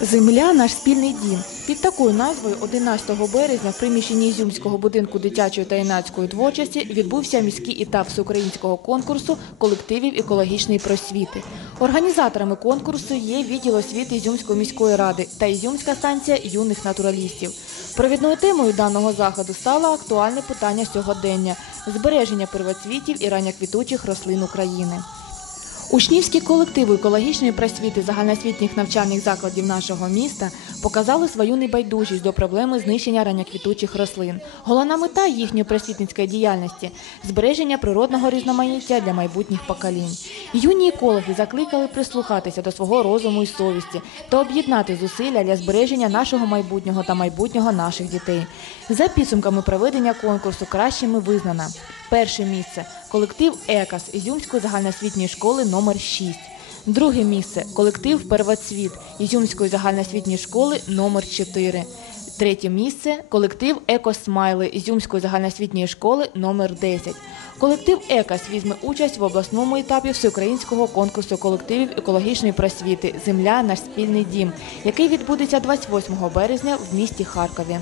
Земля наш спільний дім. Під такою назвою 11 березня в приміщенні Ізюмського будинку дитячої та юнацької творчості відбувся міський етап всеукраїнського конкурсу колективів екологічної просвіти. Організаторами конкурсу є відділ освіти Ізюмської міської ради та Ізюмська станція юних натуралістів. Провідною темою даного заходу стало актуальне питання сьогодення збереження первоцвітів і ранньоквітучих рослин України. Учнівські колективи екологічної просвіти загальноосвітніх навчальних закладів нашого міста показали свою небайдужість до проблеми знищення ранньоквітучих рослин. Головна мета їхньої просвітницької діяльності збереження природного різноманіття для майбутніх поколінь. Юні екологи закликали прислухатися до свого розуму і совісті та об'єднати зусилля для збереження нашого майбутнього та майбутнього наших дітей. За підсумками проведення конкурсу кращими визнана перше місце колектив ЕКАС Ізюмської загальноосвітньої школи номер 6. Друге місце колектив Первоцвіт Ізюмської загальноосвітньої школи номер 4. Третє місце колектив Екосмайли Ізюмської загальноосвітньої школи номер 10. Колектив ЕКАС візьме участь в обласному етапі всеукраїнського конкурсу колективів екологічної просвіти Земля наш спільний дім, який відбудеться 28 березня в місті Харкові.